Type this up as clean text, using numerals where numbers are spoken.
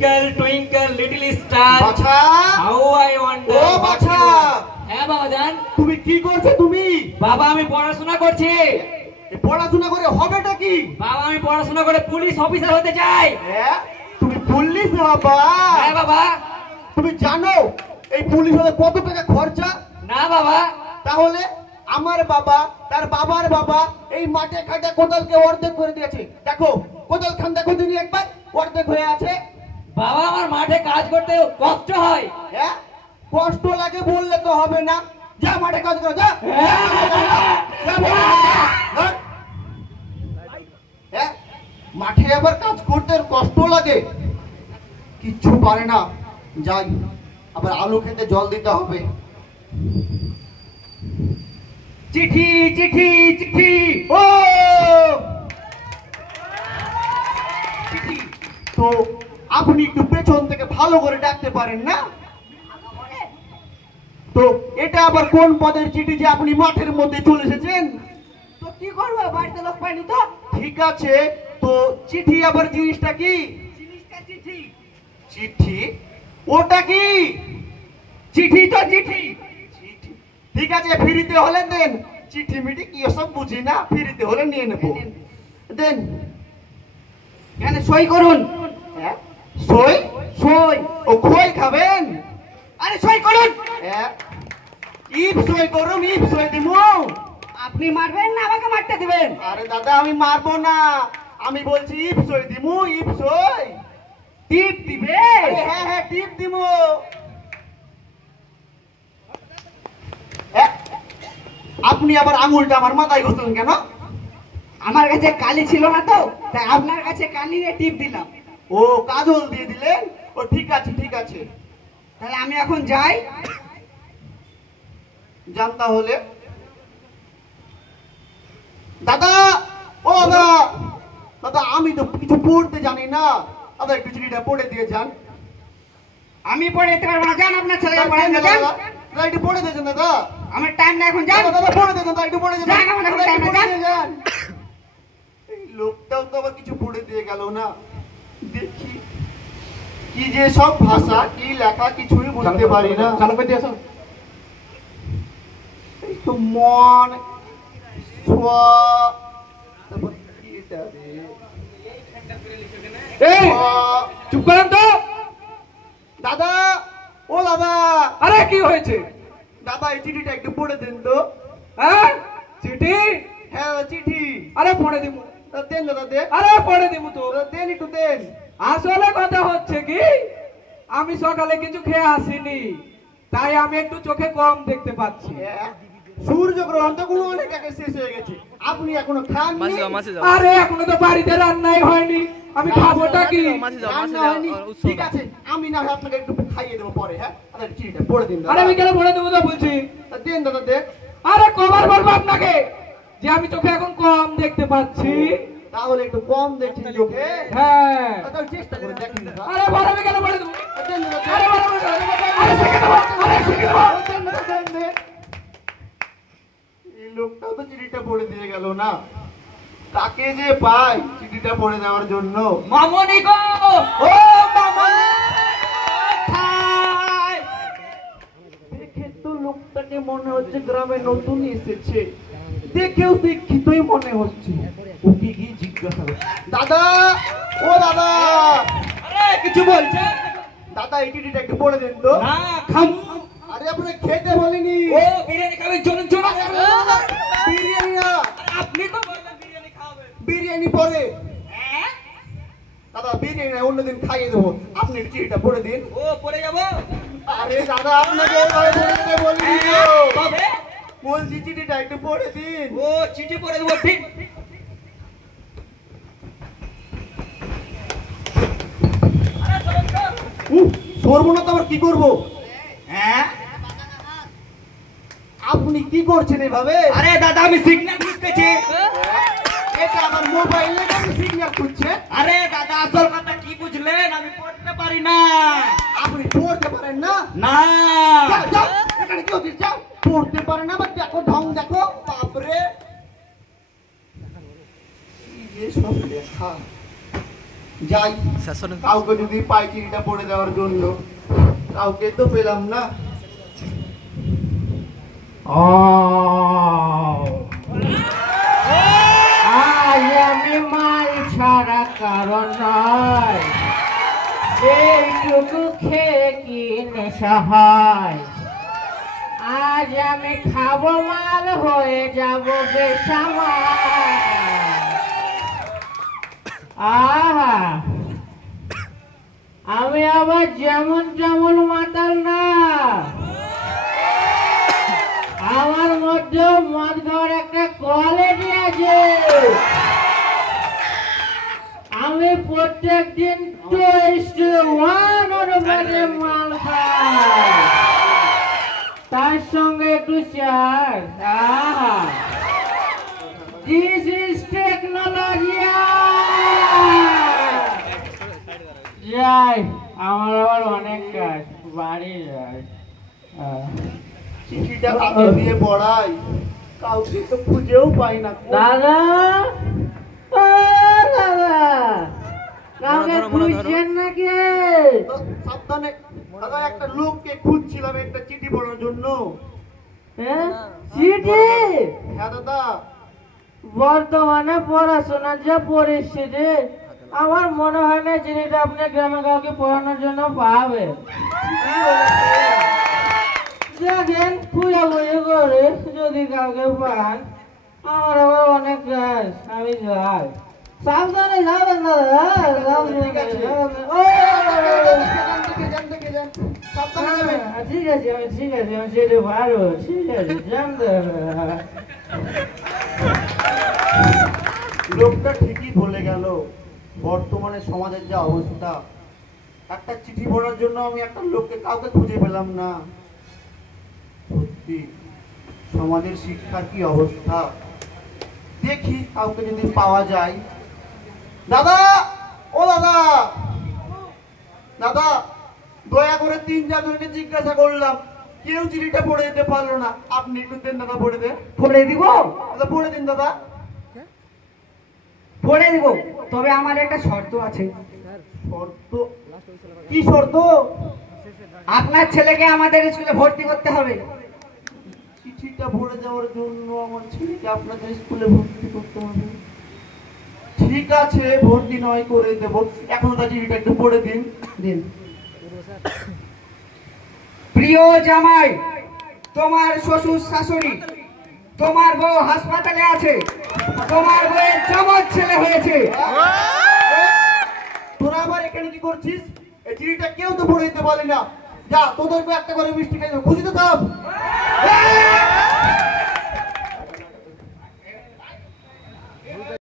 twinkle twinkle little star বাছা how I wonder ও বাছা হ্যাঁ বাবা জান তুমি কি করছো তুমি বাবা আমি পড়াশোনা করছি এই পড়াশোনা করে হবেটা কি বাবা আমি পড়াশোনা করে পুলিশ অফিসার হতে চাই হ্যাঁ তুমি পুলিশ বাবা হ্যাঁ বাবা তুমি জানো এই পুলিশ হলে কত টাকা খরচা না বাবা তাহলে আমার বাবা তার বাবার বাবা এই মাঠে ঘাটে কোদালকে অর্ধেক করে দিয়েছে দেখো কোদাল খান দেখো তুমি একবার অর্ধেক হয়ে আছে বাবা আমার মাঠে কাজ করতে কষ্ট হয় হ্যাঁ কষ্ট লাগে বললে তো হবে না যা মাঠে কাজ করো যা যা বলে যা। হ্যাঁ মাঠে আবার কাজ করতে কষ্ট লাগে কিচ্ছু পারে না যাই আবার আলু খেতে জল দিতে হবে চিঠি চিঠি চিঠি ও চিঠি তো আপনি একটু পেছন থেকে ভালো করে ডাকতে পারেন না তো এটা আবার কোন পদের চিঠি যে আপনি মাঠের মধ্যে চলে এসেছেন তো কি করবো বাড়িতে লোক পাইনি তো ঠিক আছে তো চিঠি আবার জিনিসটা কি জিনিসটা চিঠি চিঠি ওটা কি চিঠি তো চিঠি চিঠি ঠিক আছে ফ্রিতে হলে দেন চিঠি মিঠি কি সব বুঝি না ফ্রিতে হলে নিয়ে নেব দেন এখানে সই করুন হ্যাঁ সই সই ও খই খাবেন আরে সই করুন হ্যাঁ ইপ সই করুন ইপ সই দিমু আপনি মারবেন না আমাকে মারতে দিবেন আরে দাদা আমি মারবো না আমি বলছি ইপ সই দিমু ইপ সই টিপ দিবে হ্যাঁ হ্যাঁ টিপ দিমু আপনি আবার আঙুলটা আমার মাথায় ঘষলেন কেন আমার কাছে কালি ছিল না তো তাই আপনার কাছে কালি দিয়ে টিপ দিলাম ও কাজল দিয়ে দিলেন ও ঠিক আছে তাহলে আমি এখন যাই যান তাহলে দাদা ও দাদা দাদা আমি তো কিছু পড়তে জানি না দাদা একটু চিঠিটা পড়ে দিয়ে যান আমি পড়ে দিতে পারবো না যান আপনার ছেলেকে পড়ে দিয়ে যান দাদা একটু পড়ে দিয়েছেন দাদা আমার টাইম না এখন যান দাদা পড়ে দিয়েছেন দাদা একটু পড়ে দিয়ে যান আমার এখন টাইম না যান এই লোকটাও তো আবার কিছু পড়ে দিয়ে গেল না দেখি কি যে সব ভাষা কি লেখা কিছুই বুঝতে পারি না চালু করে দিয়েছো এই তো মন সোয়া তারপর কি এটা রে এই চুপ করেন তো দাদা ও দাদা আরে কি হয়েছে দাদা এই চিঠিটা একটু পড়ে দেন তো হ্যাঁ চিঠি হ্যাঁ চিঠি আরে পড়ে দিব দেন দাদা দেন আরে পড়ে দিব তো দেন একটু দেন আসলে কথা হচ্ছে কি আমি সকালে কিছু খেয়ে আসিনি তাই আমি একটু চোখে কম দেখতে পাচ্ছি সূর্যগ্রহণ তো কোনো অনেক আগে শেষ হয়ে গেছে আপনি এখনো খাননি আরে এখনো তো বাড়িতে রান্নাই হয়নি আমি খাবোটা কি ঠিক আছে আমি না আপনাকে একটু খাইয়ে দেবো পরে হ্যাঁ আরে চিঠিটা পড়ে দিন আরে আমি কেন পড়ে দেবো তো বলছি দেন দাদা দেন আরে কবার বলবো আপনাকে যে আমি চোখে এখন কম দেখতে পাচ্ছি তাহলে একটু কম দেখছি চোখে হ্যাঁ তাহলে চেষ্টা করে দেখুন আরে বড় আমি কেন পড়ে দেবো আরে আরে শিখে দেবো আরে শিখে দেবো এই লোকটাও তো চিঠিটা পড়ে দিয়ে গেল না তাকে যে পাই চিঠিটা পড়ে দেওয়ার জন্য মামনি গো ও মামনি দেখে তো লোকটাকে মনে হচ্ছে গ্রামে নতুন এসেছে দেখেও শিক্ষিতই মনে হচ্ছে ওকে গিয়ে জিজ্ঞাসা করো দাদা ও দাদা আরে কিছু বলছে দাদা এই চিঠিটা একটু পড়ে দেন তো না খাম আরে আপনি খেতে বলেনি ও বিরিয়ানি খাবেন চলুন চলুন বিরিয়ানি না আপনি তো বললেন বিরিয়ানি খাবেন বিরিয়ানি পরে হ্যাঁ দাদা বিরিয়ানি না অন্যদিন খাইয়ে দেবো আপনি চিঠিটা পড়ে দিন ও পড়ে যাব আরে দাদা আপনাকে ওইভাবে পড়ে দিতে বলিনি তবে বলছি চিঠিটা একটু পড়ে দিন ও চিঠি পড়ে দেবো ঠিক সর্বনাশ আবার কি করবো হ্যাঁ আপনি কি করছেন এভাবে আরে দাদা আমি সিগন্যাল খুঁজতেছি এটা আমার মোবাইলে আপনি সিগন্যাল খুঁজছেন আরে দাদা আসল কথা কি বুঝলেন আমি পড়তে পারি না আপনি পড়তে পারেন না না যাও এখানে কি হচ্ছে যাও পড়তে পারে না বা দেখো ঢং দেখো বাপরে কি যে সব লেখা যাই, কাউকে যদি পাই চিঠিটা পড়ে দেওয়ার জন্য। কাউকে তো পেলাম না। আজ আমি মাল ছাড়া কারণ নয়, এইটুকু খেয়ে কি নেশা হয়। আজ আমি খাবো মাল হয়ে যাব বেসামাল। আহা, আমি আবার যেমন যেমন মাতাল না, আমার মধ্যে মদ খাওয়ার একটা কোয়ালিটি আছে। আমি প্রত্যেক দিন 2:1 অনুপাতে মাল খাই, তার সঙ্গে একটু চার। This is technology. যাই, আমার আবার অনেক কাজ, বাড়ি যাই। চিঠিটা কাকে দিয়ে পড়াই, কাউকে তো খুঁজেও পাই না। দাদা, ও দাদা, কাউকে খুঁজছেন নাকি? তো সাবধানে। দাদা, একটা লোককে খুঁজছিলাম একটা চিঠি পড়ার জন্য। হ্যাঁ, চিঠি? হ্যাঁ দাদা। বর্তমানে পড়াশোনার যা পরিস্থিতি, আমার মনে হয় না চিঠিটা আপনি গ্রামে কাউকে পড়ানোর জন্য পাবেন। দেখেন, খুঁজাখুঁজি করে যদি কাউকে পান। আমার আবার অনেক কাজ, আমি যাই। সাবধানে যাবেন দাদা। ঠিক আছে, সাবধানে যাবেন। ঠিক আছে, আমি যেতে পারবো। ঠিক আছে, জানতে হবে। লোকটা ঠিকই বলে গেল। বর্তমানে সমাজের যা অবস্থা, একটা চিঠি পড়ার জন্য আমি একটা লোককে কাউকে খুঁজে পেলাম না। সত্যি সমাজের শিক্ষার কি অবস্থা। দেখি কাউকে যদি পাওয়া যায়। দাদা, ও দাদা, দাদা, দয়া করে 3-4 জনকে জিজ্ঞাসা করলাম, কেউ চিঠিটা পড়ে দিতে পারলো না। আপনি একটু দেন দাদা, পড়ে দেন। পড়ে দিব, দাদা পড়ে দিন দাদা। পড়ে দিব, তবে আমার একটা শর্ত আছে। শর্ত? কি শর্ত? আপনার ছেলেকে আমাদের স্কুলে ভর্তি করতে হবে। চিঠিটা পড়ে দেওয়ার জন্য আমার ছেলেকে আপনাদের স্কুলে ভর্তি করতে হবে? ঠিক আছে, ভর্তি নয় করে দেব। এখন তার চিঠিটা একটু পড়ে দিন। দিন। প্রিয় জামাই, তোমার শ্বশুর শাশুড়ি, তোমার বউ হাসপাতালে আছে। তোমার বউয়ের চমৎ ছেলে হয়েছে। তোরা আবার এখানে কি করছিস? এই চিঠিটা কেউ তো পড়ে দিতে পারে না। যা, তোদেরকে একটা করে মিষ্টি খাই, খুশি তো?